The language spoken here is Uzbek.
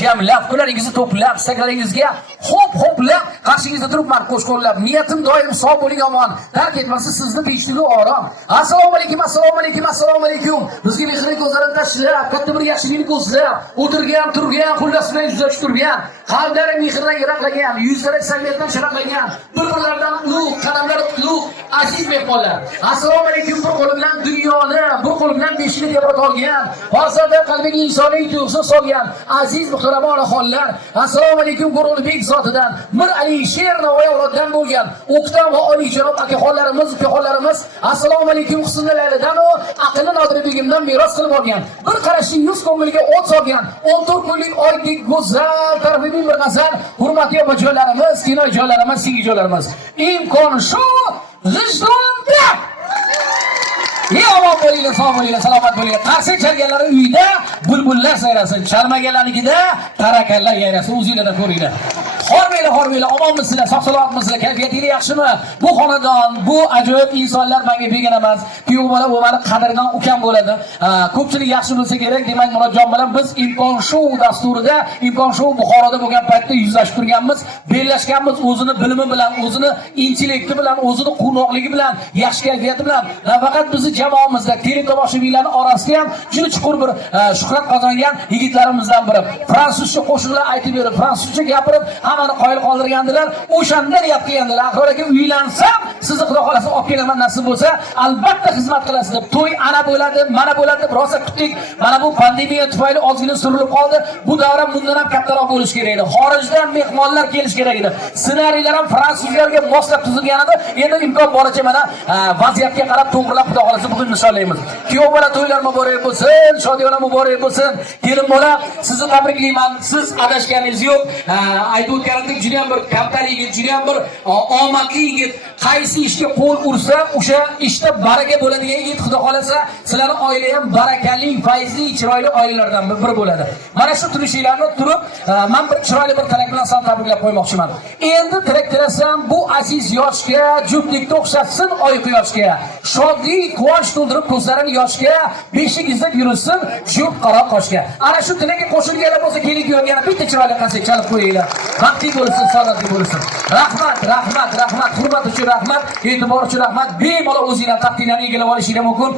jamlab qo'llaringizni to'plab saklaringizga hop hoplab qarshingizda turibman qo'shqo'llab. Niyatim doim sog' bo'ling omon. Tark etmasin sizni tinchligu orom. Assalomu alaykum assalomu alaykum assalomu alaykum. Bizga mehrli ko'zlarini tashlab katta bir yaxshilikni ko'zlab o'tirgan turgan xullas bilan yuzlashib turgan qalblari mehrdan yaraqlagan yuzlari samimiyatdan sharaqlagan bir birlaridan ulug' qadamlari ulug' aziz mehmonlar assalomu alaykum bir qo'li bilan dunyoni bir qo'li olgan hozirda qalbiga insoniy tuyg'usi solgan aziz muhtaram onaxonlar assalomu alaykum go'ro'lbek zotidan mir alisher navoiy avlodidan bo'lgan o'ktam va olijanob akaxonlarimiz ukaxonlarimiz assalomu alaykum husnli aqli nodira begimdan meros qilib olgan bir qarashli yuz ko'ngilga o't solgan o'n to'rt kunlik oydek go'zal tarbiyaviy bir g'azal hurmatli opajonlarimiz kinojonlarimiz singijonlarimiz imkon shu g'ijdonda ey omon bo'linglar sog' bo'linglar salomat bo'linglar qarshi chalganlar uyda bulbullar sayrasin chalmaganlarnikida tarakallar yayrasin o'zinglarda ko'ringlar hormanglar hormanglar omonmisizlar sog' salomatmisizlar kayfiyatinglar yaxshimi? Bu xonadon bu ajoyib insonlar menga begona emas. Kuyov bola bu mani qadrdon ukam bo'ladi. Ko'pchilik yaxshi bilsa kerak demak murodjon bilan biz imkon shou dasturida imkon shou buxoroda bo'lgan paytda yuzlashib turganmiz bellashganmiz o'zini bilimi bilan o'zini intellekti bilan o'zini quvnoqligi bilan yaxshi kayfiyati bilan. Nafaqat bizni jamoamizda teletomoshabinlarni orasida ham juda chuqur bir shuhrat qozongan yigitlarimizdan biri. Fransuzcha qo'shiqlar aytib berib fransuzcha gapirib hammani qoyil qoldirgandilar o'shanda niyat qilgandilar axir aka uylansam sizni xudo xohlasa olib kelaman nasib bo'lsa albatta xizmat qilasiz deb. To'y ana bo'ladi mana bo'ladi deb rosa kutdik. Mana bu pandemiya tufayli ozgina surilib qoldi. Bu davra bundan ham kattaroq bo'lishi kerak edi. Xorijdan mehmonlar kelishi kerak edi. Ssenariylar ham fransuzlarga moslab tuzilgan edi endi imkon boricha mana vaziyatga qarab to'g'rilab xudo xohlasa bugun nishonlaymiz. Kuyov bola to'ylar muborak bo'lsin shodiyona muborak bo'lsin. Kelin bola sizni tabriklayman. Siz adashganingiz yo'q. E, aytib judayam juda ham bir kamtar yigit juda ham bir e, omadli yigit. Qaysi ishga qo'l ursa o'sha ishda baraka bo'ladigan yigit xudo xohlasa sizlarni oila ham barakali fayzli chiroyli oilalardan biri bo'ladi. Mana shu turishinglarni turib e, man bir chiroyli bir tilak bilan sizlarni tabriklab qo'ymoqchiman. Endi tilak tilasam bu aziz yoshga juftlikni o'xshatsin oy quyoshga. Shodlik quvonch to'ldirib ko'zlarini yoshga beshik izlab yursin juft qora qoshga. Ana shu tilakka qo'shilganlar bo'lsa keling kuyovga yana bitta chiroyli qansak chalib qo'yinglar. Baxtli bo'lsin saodatli bo'lsin. Rahmat rahmat rahmat. Hurmat uchun rahmat e'tibor uchun rahmat. Bemalol o'zinglar taqdirlarni egallab olishinglar mumkin.